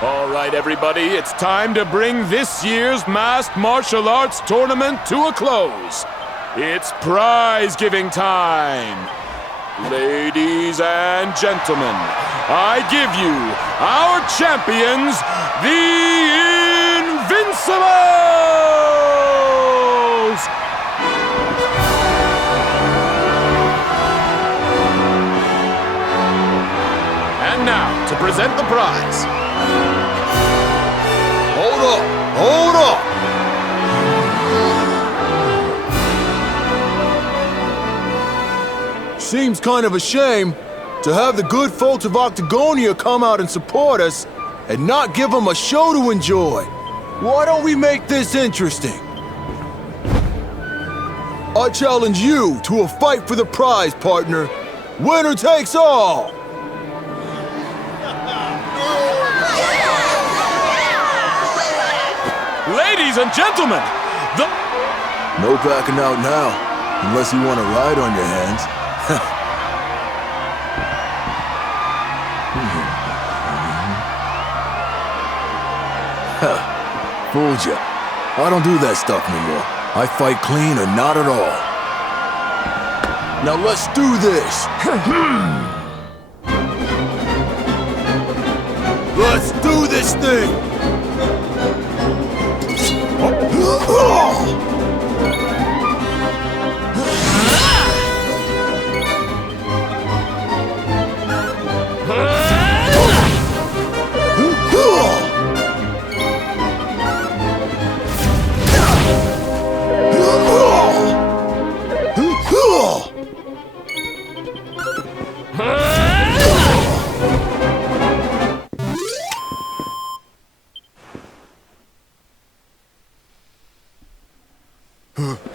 All right, everybody, it's time to bring this year's masked martial arts tournament to a close. It's prize-giving time. Ladies and gentlemen, I give you our champions, the Invincibles! And now, to present the prize. Hold up! Hold up! Seems kind of a shame to have the good folks of Octagonia come out and support us and not give them a show to enjoy. Why don't we make this interesting? I challenge you to a fight for the prize, partner. Winner takes all! Ladies and gentlemen, No backing out now, unless you want to ride on your hands. Fooled ya. I don't do that stuff anymore. I fight clean or not at all. Now let's do this. Let's do this thing.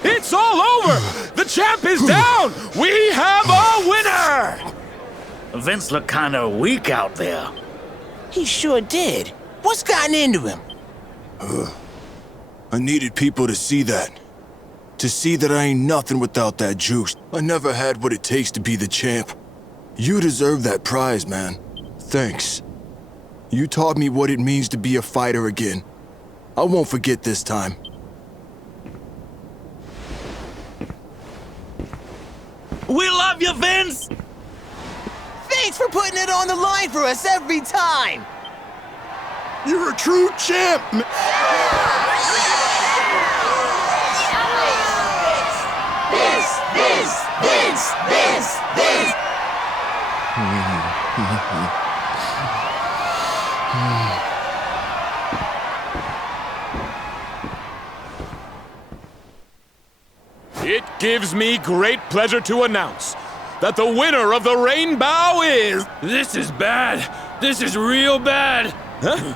It's all over! The champ is down! We have a winner! Vince looked kinda weak out there. He sure did. What's gotten into him? I needed people to see that. To see that I ain't nothing without that juice. I never had what it takes to be the champ. You deserve that prize, man. Thanks. You taught me what it means to be a fighter again. I won't forget this time. We love you, Vince! Thanks for putting it on the line for us every time! You're a true champ, man. This! It gives me great pleasure to announce that the winner of the Rainbow is... This is bad. This is real bad. Huh?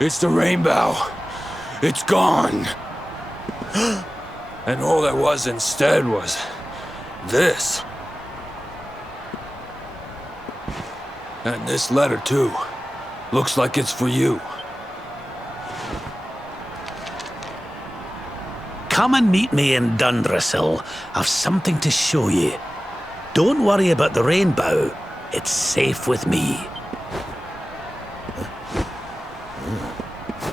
It's the rainbow. It's gone. And all there was instead was this. And this letter, too. Looks like it's for you. Come and meet me in Dundrasil. I've something to show you. Don't worry about the rainbow. It's safe with me.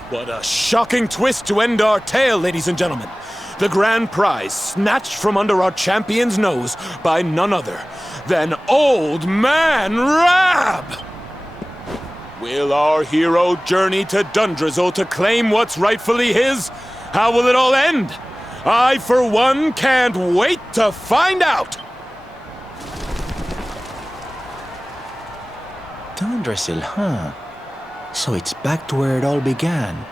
What a shocking twist to end our tale, ladies and gentlemen. The grand prize snatched from under our champion's nose by none other than Old Man Rab! Will our hero journey to Dundrasil to claim what's rightfully his? How will it all end? I, for one, can't wait to find out! Dundrasil, huh? So it's back to where it all began.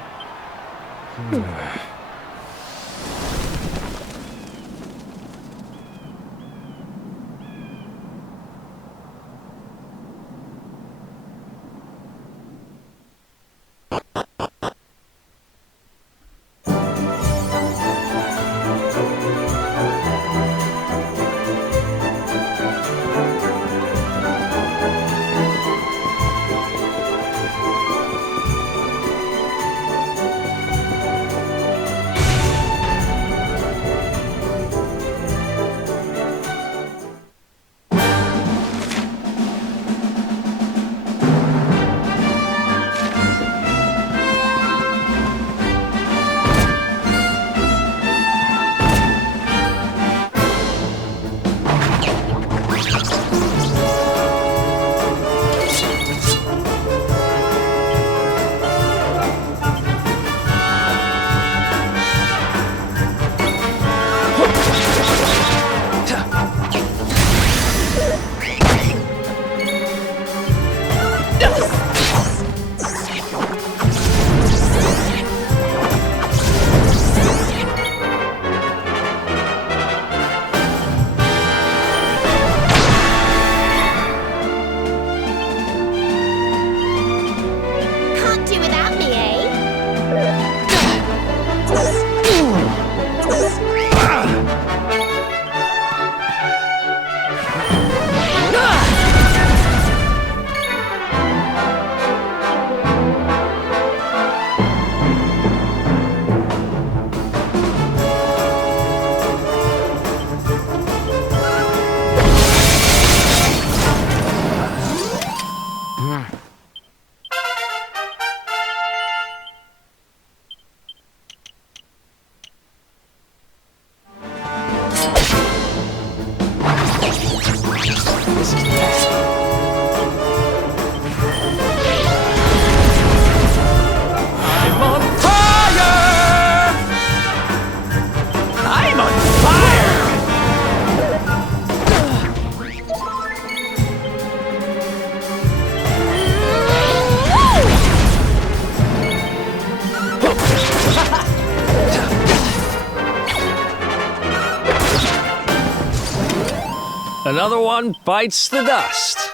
Another one bites the dust.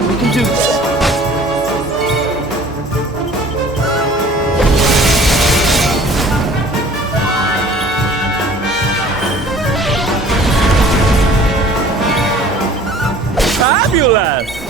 We can do this. Fabulous!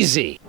Easy.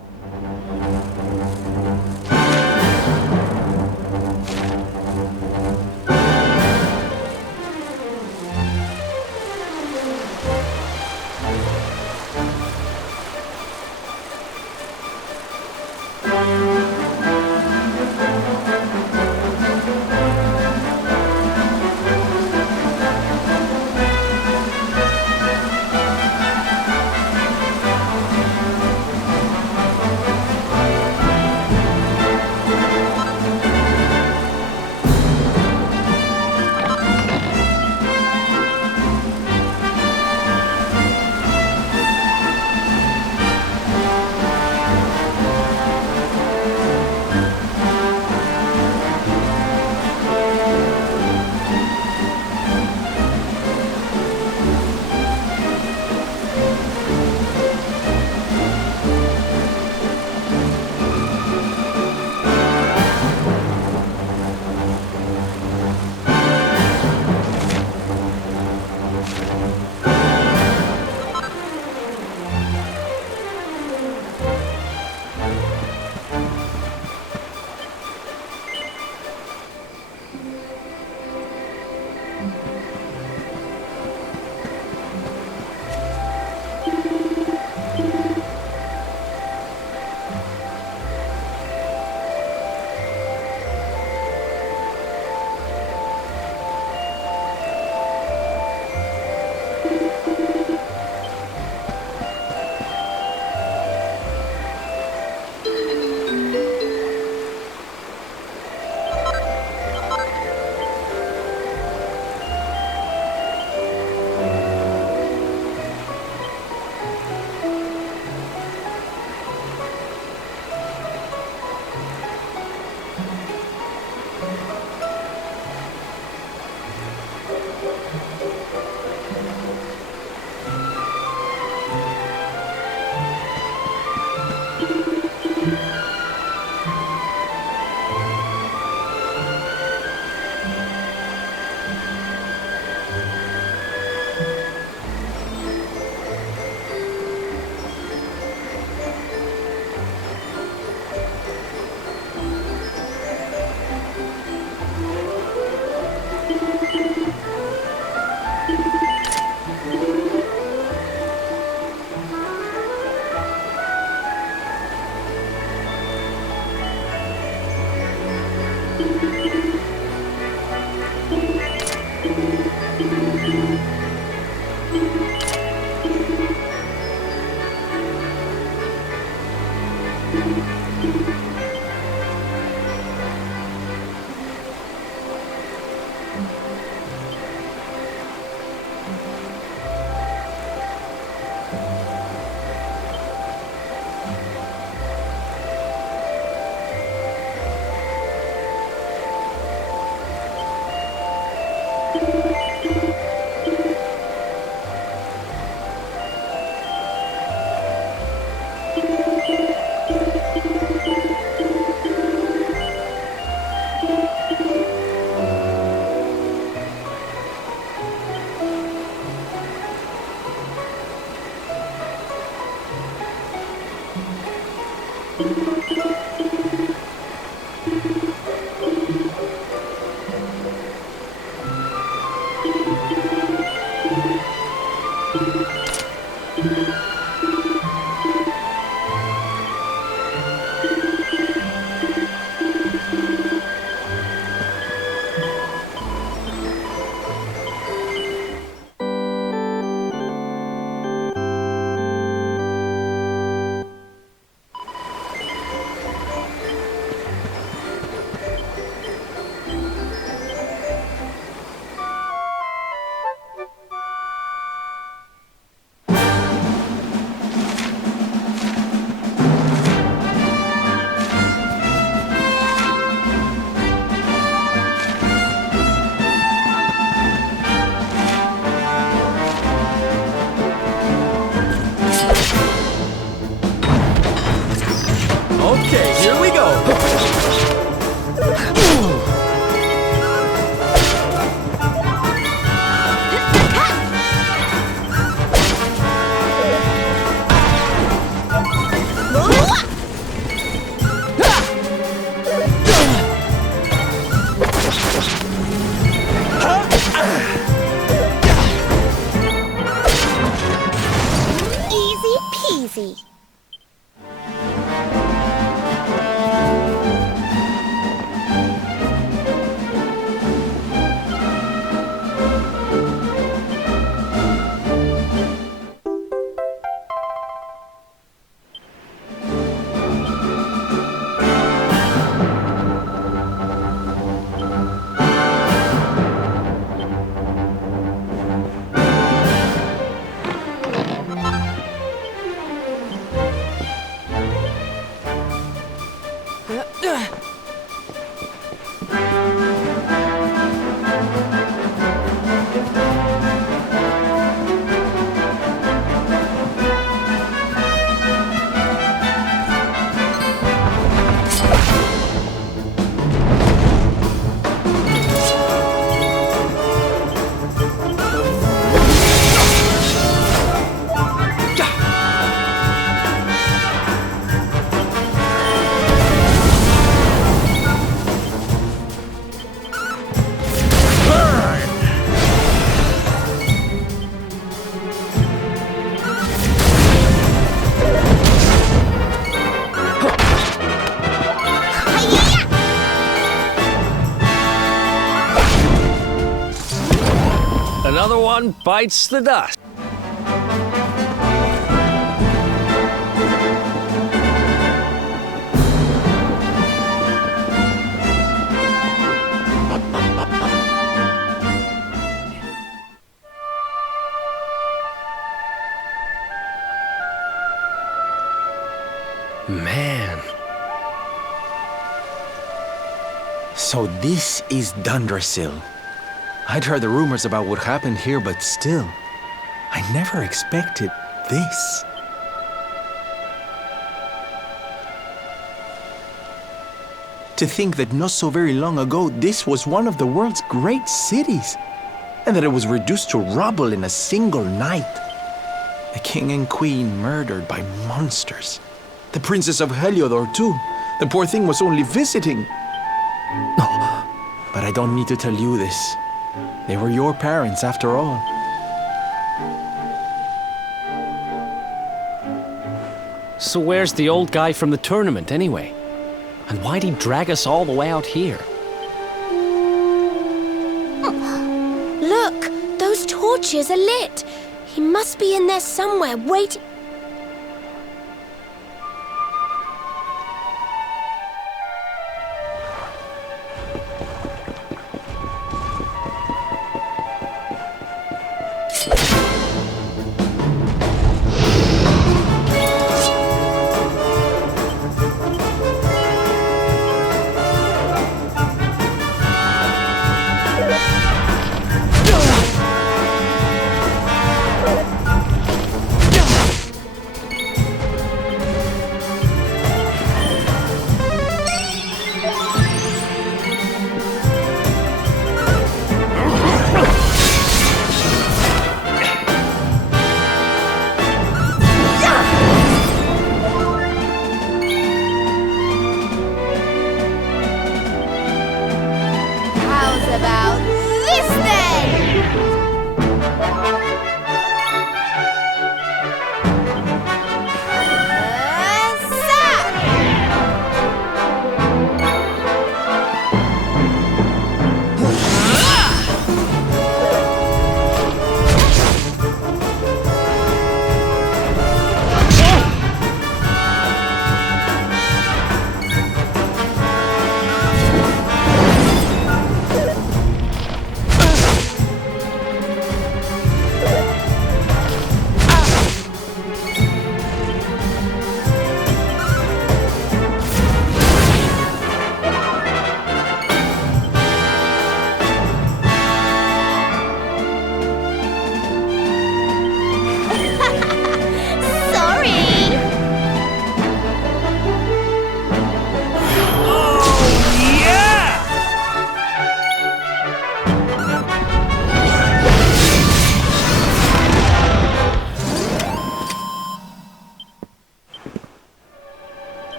one bites the dust. Man. So this is Dundrasil. I'd heard the rumors about what happened here, but still, I never expected this. To think that not so very long ago, this was one of the world's great cities, and that it was reduced to rubble in a single night. The king and queen murdered by monsters. The princess of Heliodor, too. The poor thing was only visiting. But I don't need to tell you this. They were your parents, after all. So where's the old guy from the tournament, anyway? And why'd he drag us all the way out here? Look! Those torches are lit! He must be in there somewhere, waiting. About this then!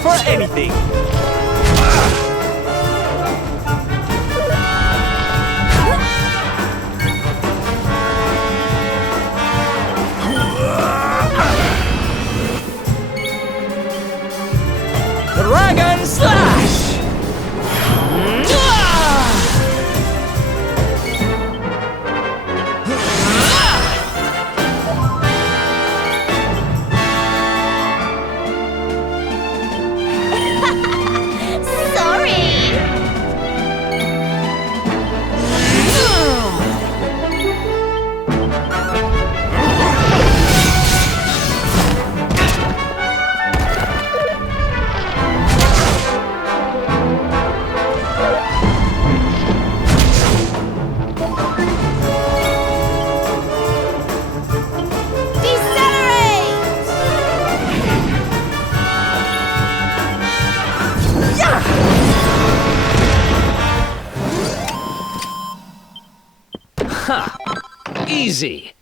For anything. Dragon Slash! Ha! Easy.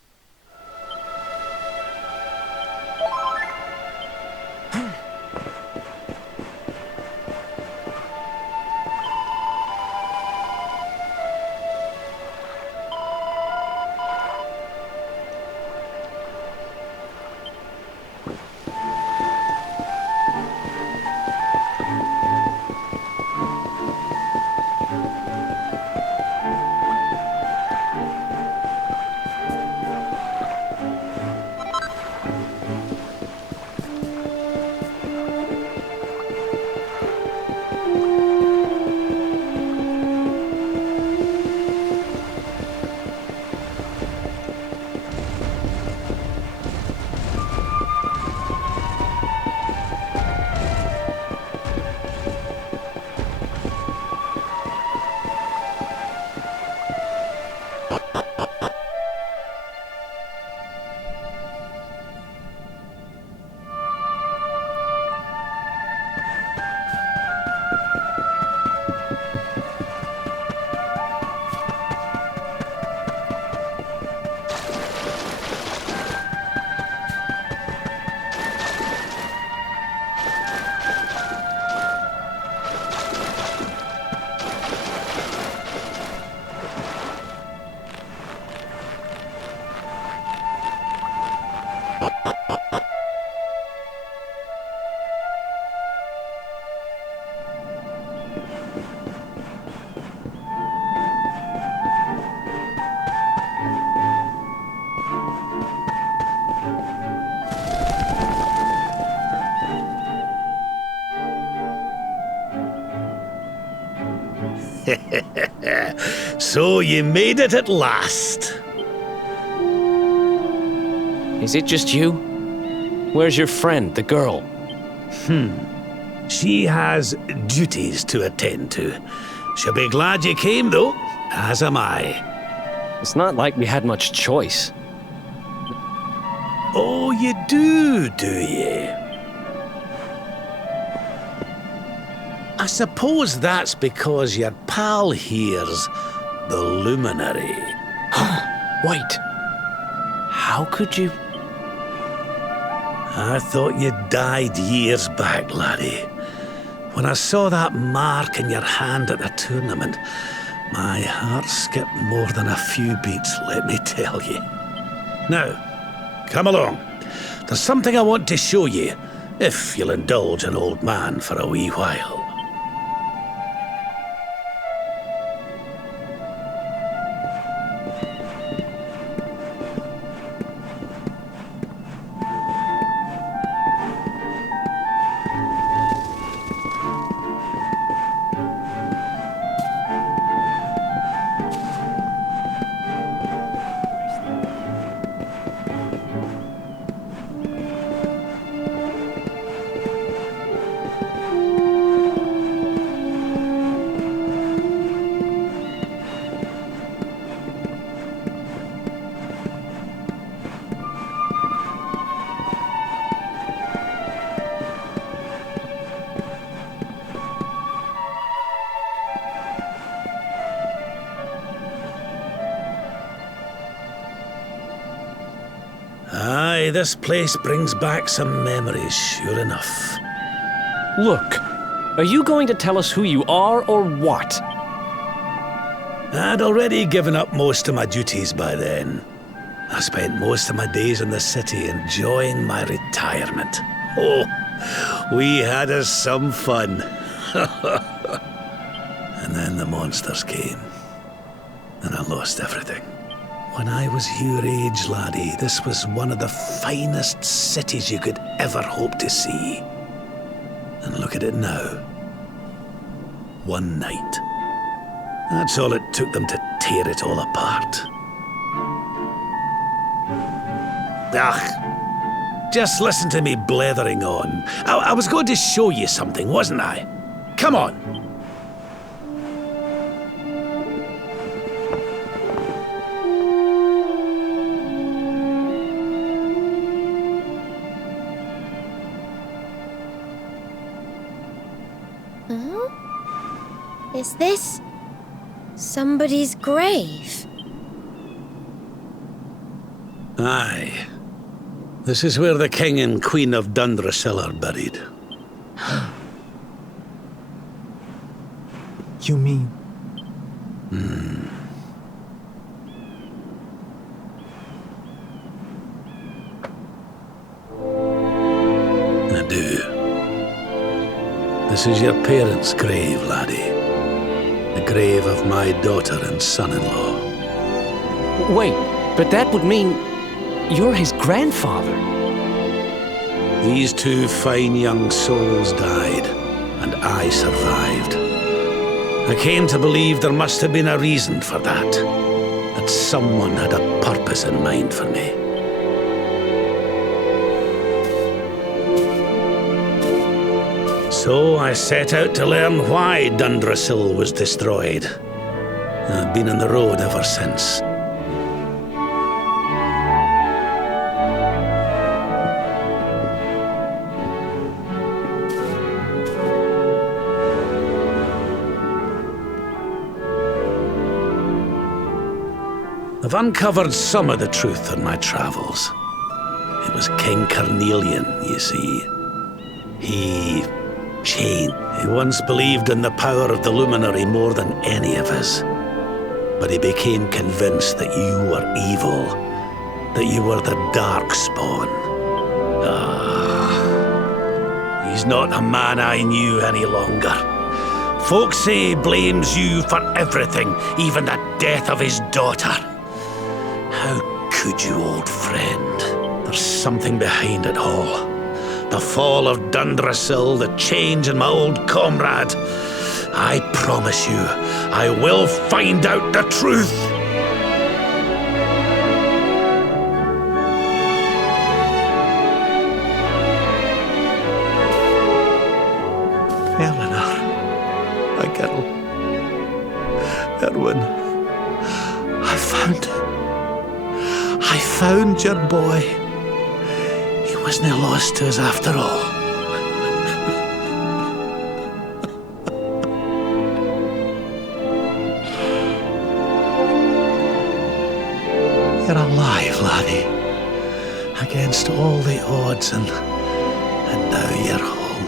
So you made it at last. Is it just you? Where's your friend, the girl? She has duties to attend to. She'll be glad you came, though, as am I. It's not like we had much choice. Oh, you do you? I suppose that's because your pal here's the luminary. Wait. How could you... I thought you died years back, laddie. When I saw that mark in your hand at the tournament, my heart skipped more than a few beats, let me tell you. Now, come along. There's something I want to show you, if you'll indulge an old man for a wee while. Aye, this place brings back some memories, sure enough. Look, are you going to tell us who you are or what? I'd already given up most of my duties by then. I spent most of my days in the city enjoying my retirement. Oh, we had us some fun. And then the monsters came, and I lost everything. When I was your age, laddie, this was one of the finest cities you could ever hope to see. And look at it now. One night. That's all it took them to tear it all apart. Ugh. Just listen to me blethering on. I was going to show you something, wasn't I? Come on. Is this somebody's grave? Aye. This is where the King and Queen of Dundrasil are buried. You mean... This is your parents' grave, laddie. The grave of my daughter and son-in-law. Wait, but that would mean you're his grandfather. These two fine young souls died, and I survived. I came to believe there must have been a reason for that. That someone had a purpose in mind for me. So I set out to learn why Dundrasil was destroyed. I've been on the road ever since. I've uncovered some of the truth on my travels. It was King Carnelian, you see. He once believed in the power of the luminary more than any of us. But he became convinced that you were evil, that you were the Darkspawn. He's not a man I knew any longer. Folks say he blames you for everything, even the death of his daughter. How could you, old friend? There's something behind it all. The fall of Dundrasil, the change in my old comrade. I promise you, I will find out the truth. Eleanor, my girl, Erwin, I found your boy. He wasn't lost to us after all. You're alive, laddie. Against all the odds, and now you're home.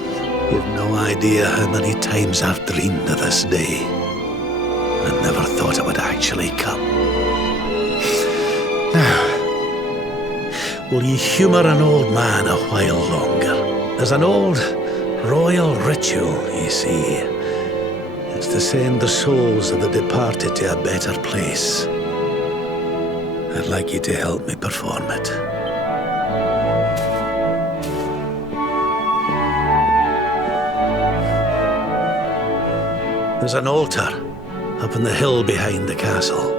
You've no idea how many times I've dreamed of this day. I never thought it would actually come. Now, will you humour an old man a while longer? There's an old royal ritual, you see. It's to send the souls of the departed to a better place. I'd like you to help me perform it. There's an altar up on the hill behind the castle.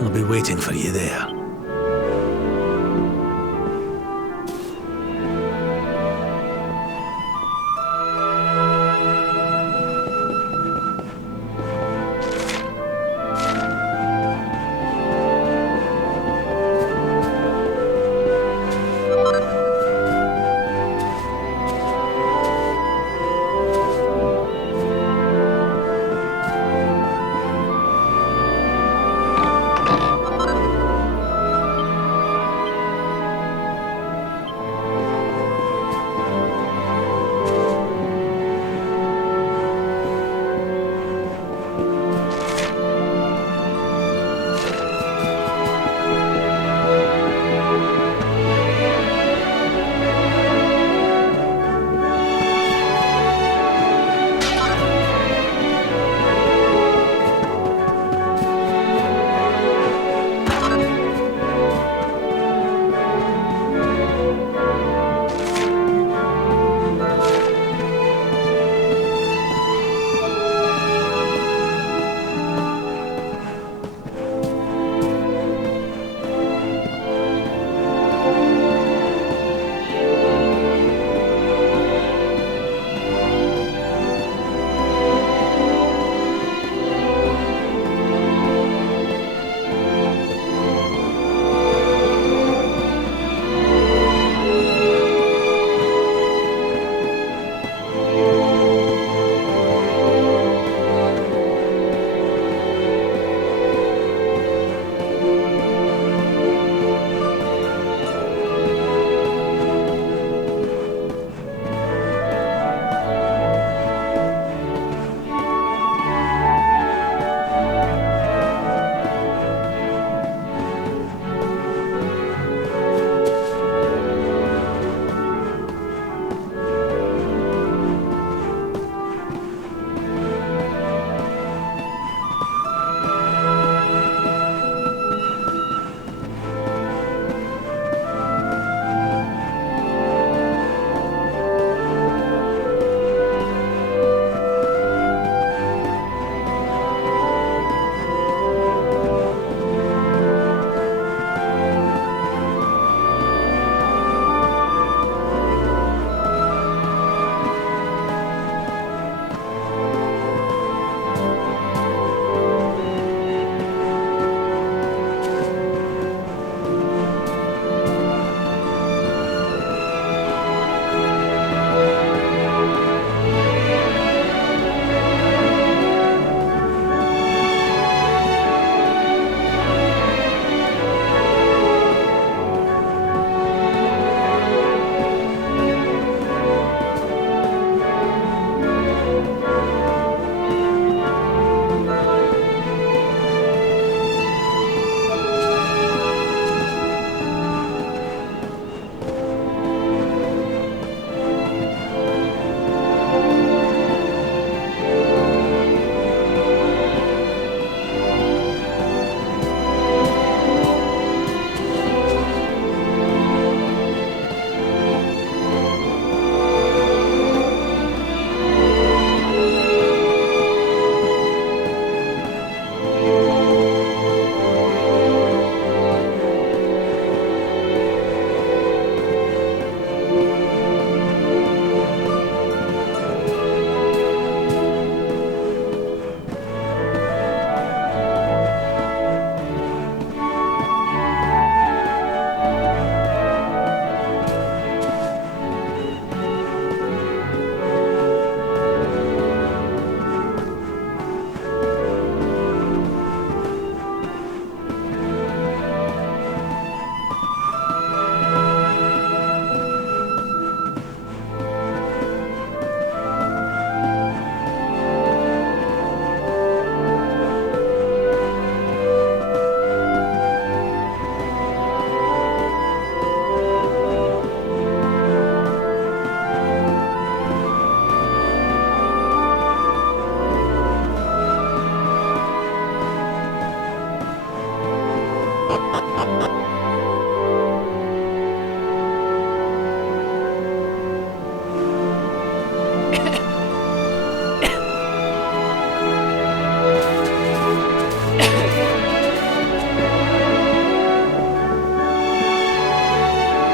I'll be waiting for you there.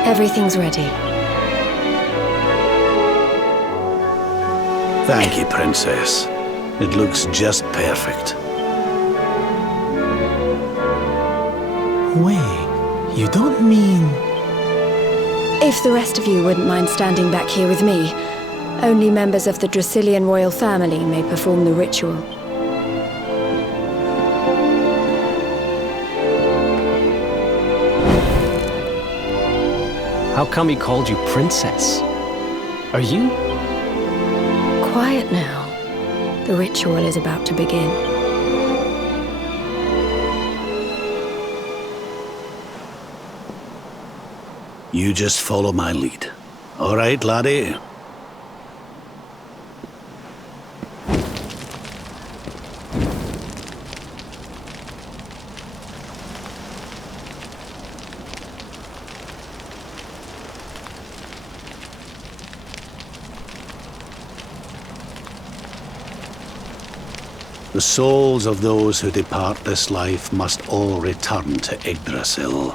Everything's ready. Thank you, Princess. It looks just perfect. Wait, you don't mean... If the rest of you wouldn't mind standing back here with me, only members of the Dracilian royal family may perform the ritual. How come he called you princess? Are you? Quiet now. The ritual is about to begin. You just follow my lead. All right, laddie? The souls of those who depart this life must all return to Yggdrasil.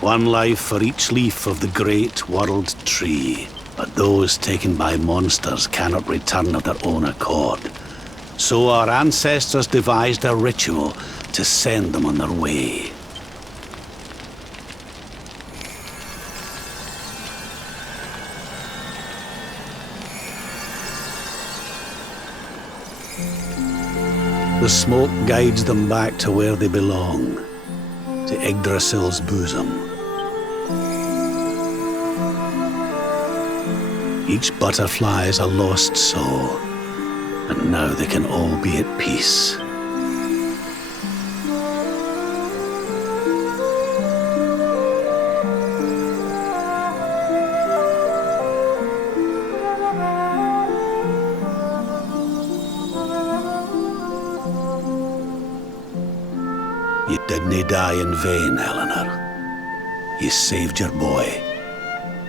One life for each leaf of the great world tree. But those taken by monsters cannot return of their own accord. So our ancestors devised a ritual to send them on their way. The smoke guides them back to where they belong, to Yggdrasil's bosom. Each butterfly is a lost soul, and now they can all be at peace. You didn't die in vain, Eleanor. You saved your boy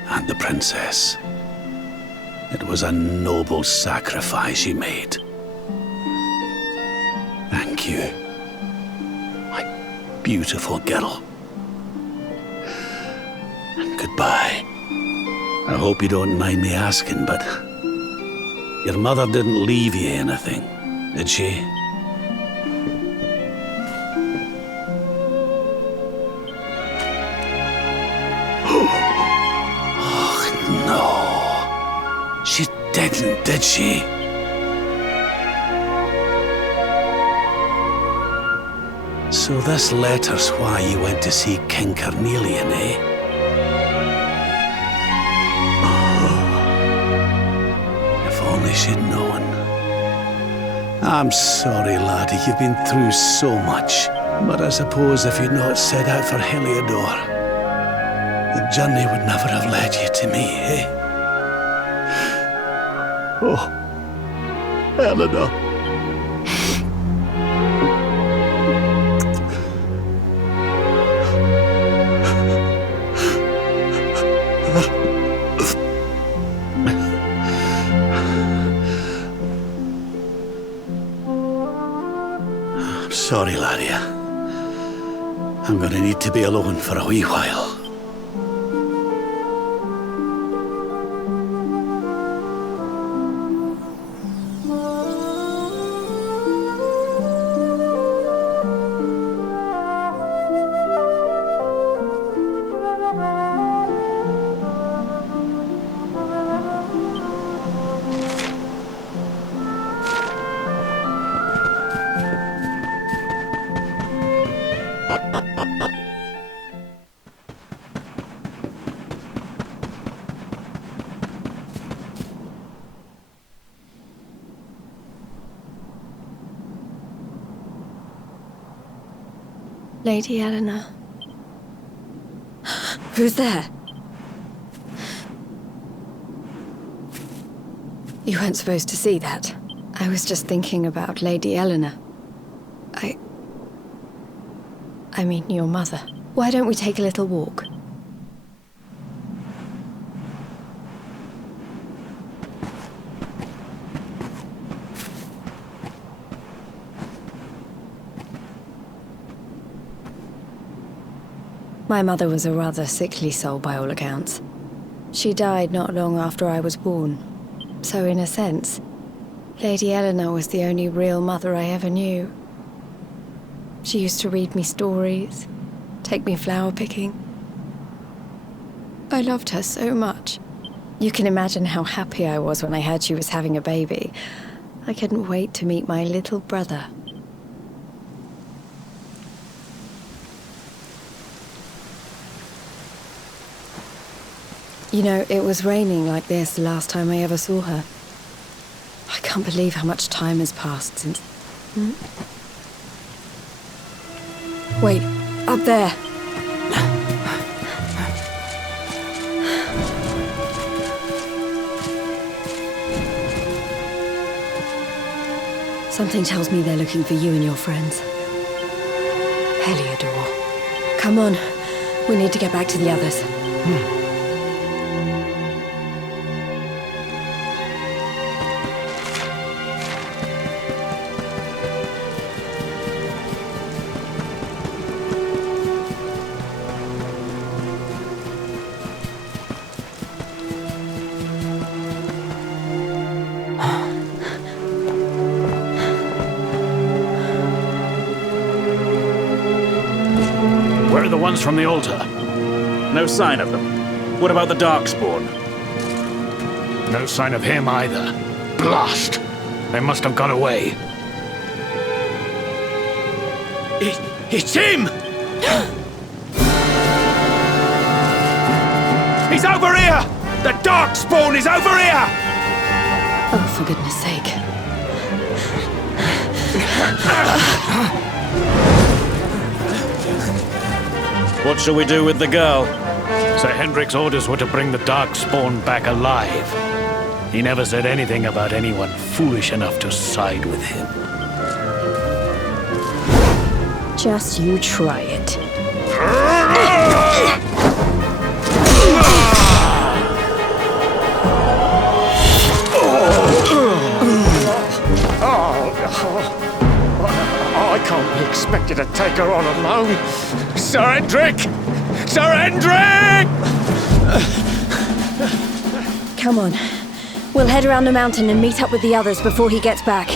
and the princess. It was a noble sacrifice you made. Thank you, my beautiful girl. And goodbye. I hope you don't mind me asking, but your mother didn't leave you anything, did she? She didn't, did she? So this letter's why you went to see King Carnelian, eh? Oh, if only she'd known. I'm sorry, laddie, you've been through so much. But I suppose if you'd not set out for Heliodor, the journey would never have led you to me, eh? Oh, Eleanor. I'm sorry, laddie. I'm gonna need to be alone for a wee while. Lady Eleanor. Who's there? You weren't supposed to see that. I was just thinking about Lady Eleanor. I mean, your mother. Why don't we take a little walk? My mother was a rather sickly soul by all accounts. She died not long after I was born. So in a sense, Lady Eleanor was the only real mother I ever knew. She used to read me stories, take me flower picking. I loved her so much. You can imagine how happy I was when I heard she was having a baby. I couldn't wait to meet my little brother. You know, it was raining like this the last time I ever saw her. I can't believe how much time has passed since... Wait, up there. Something tells me they're looking for you and your friends. Heliodor. Come on, we need to get back to the others. Where are the ones from the altar? No sign of them. What about the Darkspawn? No sign of him either. Blast! They must have got away. It's him! He's over here! The Darkspawn is over here! Oh, for goodness sake. What shall we do with the girl? Sir Hendrik's orders were to bring the Darkspawn back alive. He never said anything about anyone foolish enough to side with him. Just you try it. I can't be expected to take her on alone. Sir Hendrik! Sir Hendrik! Come on. We'll head around the mountain and meet up with the others before he gets back.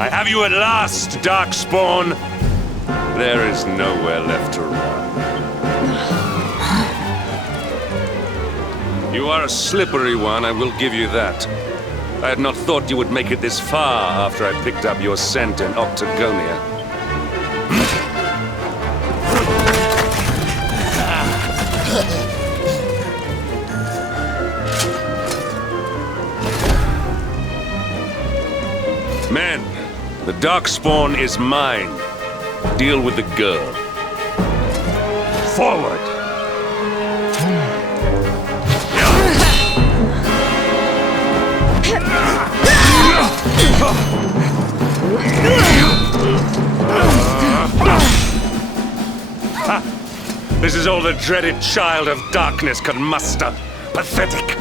I have you at last, Darkspawn. There is nowhere left to run. You are a slippery one, I will give you that. I had not thought you would make it this far after I picked up your scent in Octagonia. Men, the Darkspawn is mine. Deal with the girl. Forward! This is all the dreaded child of darkness can muster. Pathetic!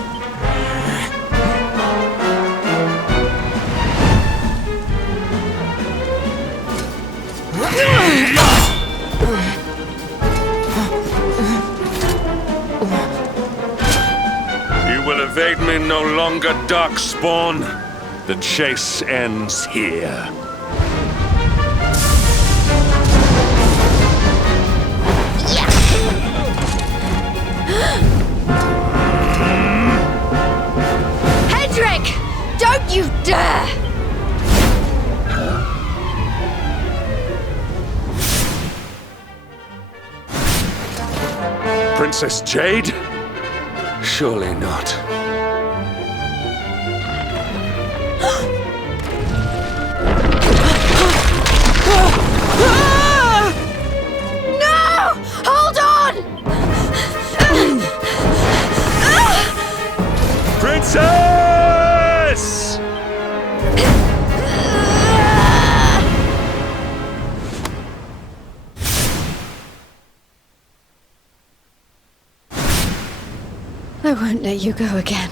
You will evade me no longer, Darkspawn. The chase ends here. Hendrik! Don't you dare! Princess Jade? Surely not. No! Hold on! won't let you go again.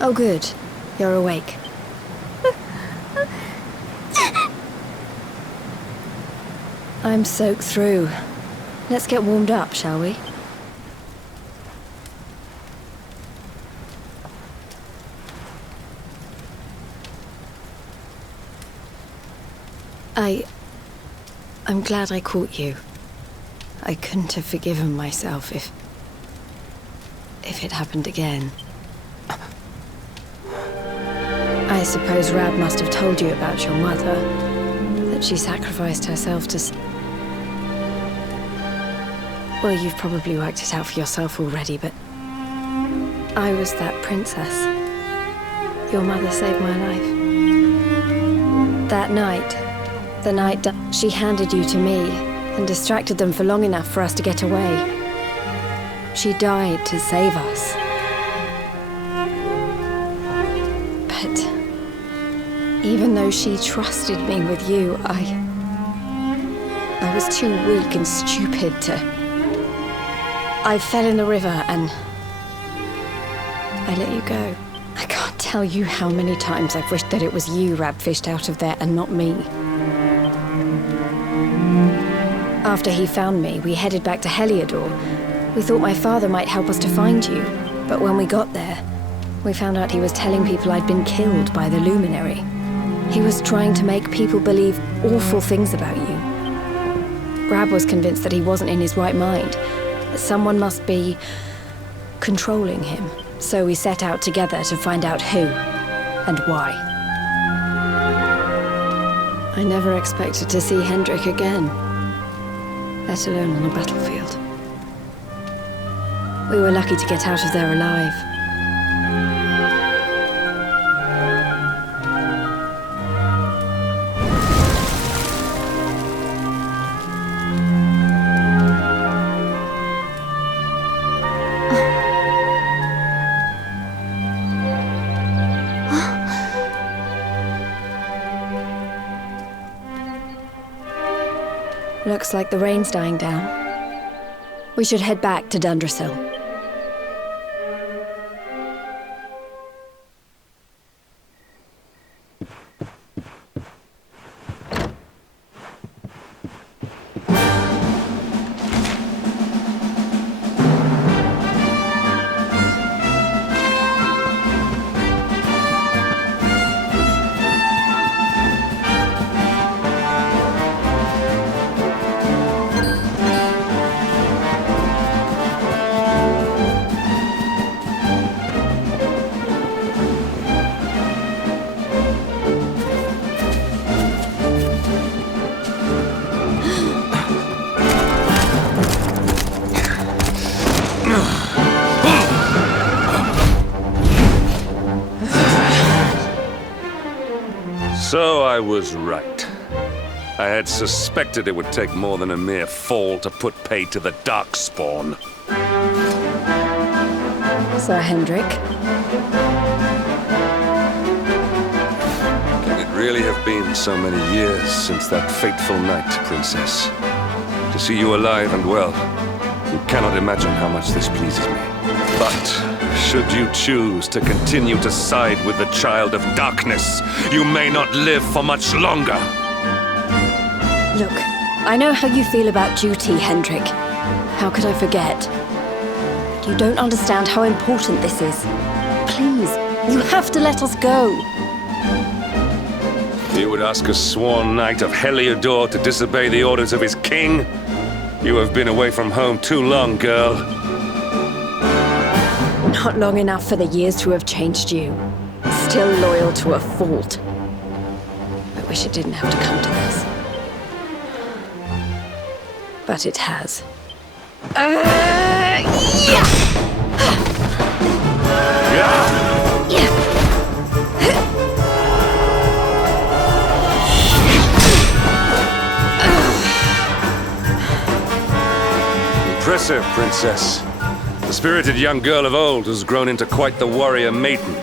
Oh, good. You're awake. I'm soaked through. Let's get warmed up, shall we? I'm glad I caught you. I couldn't have forgiven myself if it happened again. I suppose Rab must have told you about your mother, that she sacrificed herself to... Well, you've probably worked it out for yourself already, but I was that princess. Your mother saved my life. That night, the night she handed you to me and distracted them for long enough for us to get away. She died to save us. Even though she trusted me with you, I was too weak and stupid to... I fell in the river and I let you go. I can't tell you how many times I've wished that it was you Rab fished out of there and not me. After he found me, we headed back to Heliodor. We thought my father might help us to find you, but when we got there, we found out he was telling people I'd been killed by the Luminary. He was trying to make people believe awful things about you. Rab was convinced that he wasn't in his right mind, that someone must be controlling him. So we set out together to find out who and why. I never expected to see Hendrik again, let alone on a battlefield. We were lucky to get out of there alive. Looks like the rain's dying down. We should head back to Dundrasil. So I was right. I had suspected it would take more than a mere fall to put pay to the Darkspawn. Sir Hendrik? Can it really have been so many years since that fateful night, Princess? To see you alive and well, you cannot imagine how much this pleases me. But should you choose to continue to side with the Child of Darkness, you may not live for much longer. Look, I know how you feel about duty, Hendrik. How could I forget? You don't understand how important this is. Please, you have to let us go. You would ask a sworn knight of Heliodor to disobey the orders of his king? You have been away from home too long, girl. Not long enough for the years to have changed you. Still loyal to a fault. I wish it didn't have to come to this. But it has. Impressive, Princess. The spirited young girl of old has grown into quite the warrior maiden.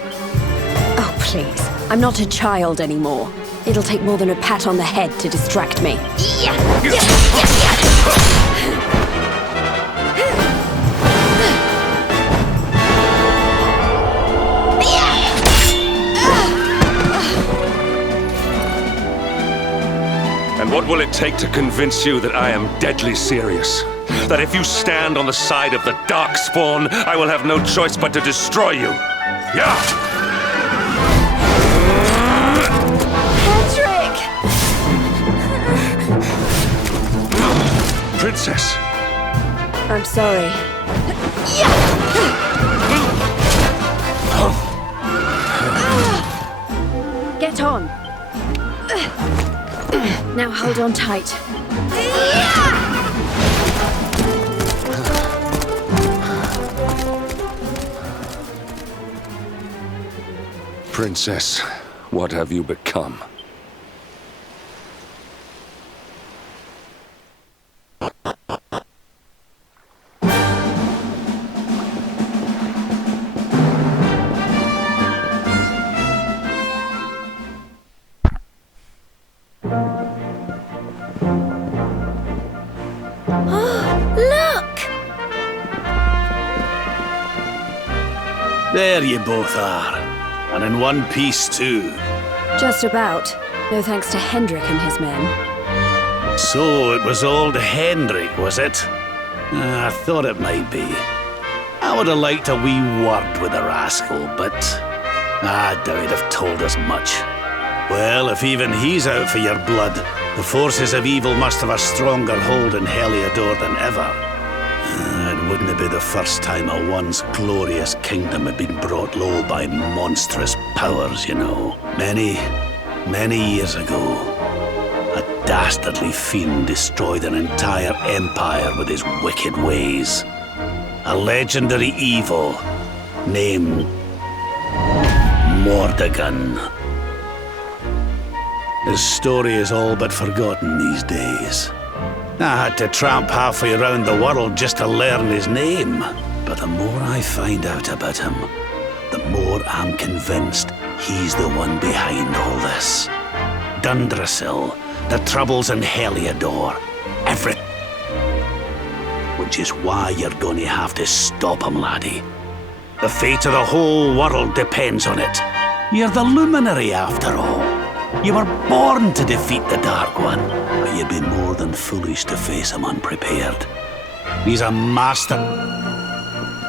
Oh, please. I'm not a child anymore. It'll take more than a pat on the head to distract me. And what will it take to convince you that I am deadly serious? That if you stand on the side of the Darkspawn, I will have no choice but to destroy you. Yeah! Patrick! Princess! I'm sorry. Get on. Now hold on tight. Princess, what have you become? There you both are. And in one piece, too. Just about. No thanks to Hendrik and his men. So it was old Hendrik, was it? I thought it might be. I would have liked a wee word with the rascal, but I doubt he'd have told us much. Well, if even he's out for your blood, the forces of evil must have a stronger hold in Heliodor than ever. It wouldn't be the first time a once glorious kingdom had been brought low by monstrous powers, you know. Many years ago, a dastardly fiend destroyed an entire empire with his wicked ways. A legendary evil named Mordegon. His story is all but forgotten these days. I had to tramp halfway around the world just to learn his name. But the more I find out about him, the more I'm convinced he's the one behind all this. Dundrasil, the troubles in Heliodor, everything. Which is why you're going to have to stop him, laddie. The fate of the whole world depends on it. You're the luminary, after all. You were born to defeat the Dark One, but you'd be more than foolish to face him unprepared. He's a master.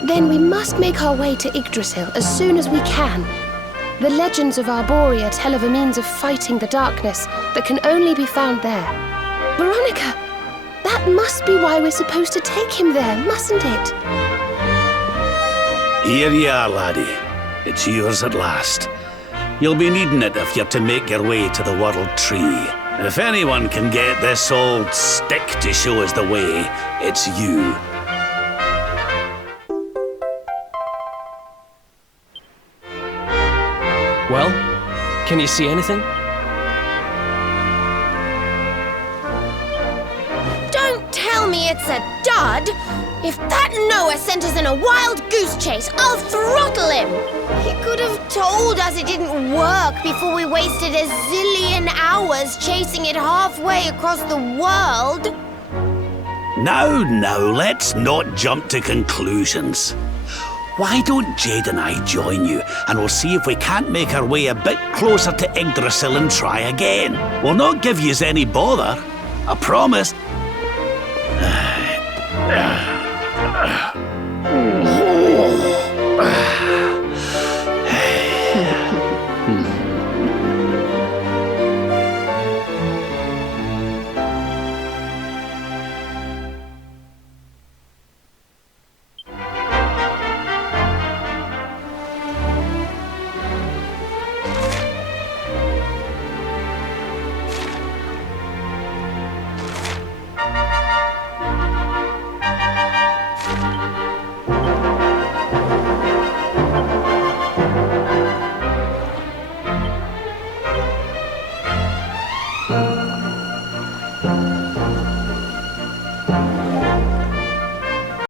Then we must make our way to Yggdrasil as soon as we can. The legends of Arborea tell of a means of fighting the darkness that can only be found there. Veronica, that must be why we're supposed to take him there, mustn't it? Here you are, laddie. It's yours at last. You'll be needing it if you're to make your way to the World Tree. And if anyone can get this old stick to show us the way, it's you. Well, can you see anything? Don't tell me it's a dud! If that Noah sent us in a wild goose chase, I'll throttle him! He could have told us it didn't work before we wasted a zillion hours chasing it halfway across the world. Now, let's not jump to conclusions. Why don't Jade and I join you, and we'll see if we can't make our way a bit closer to Yggdrasil and try again. We'll not give yous any bother. I promise.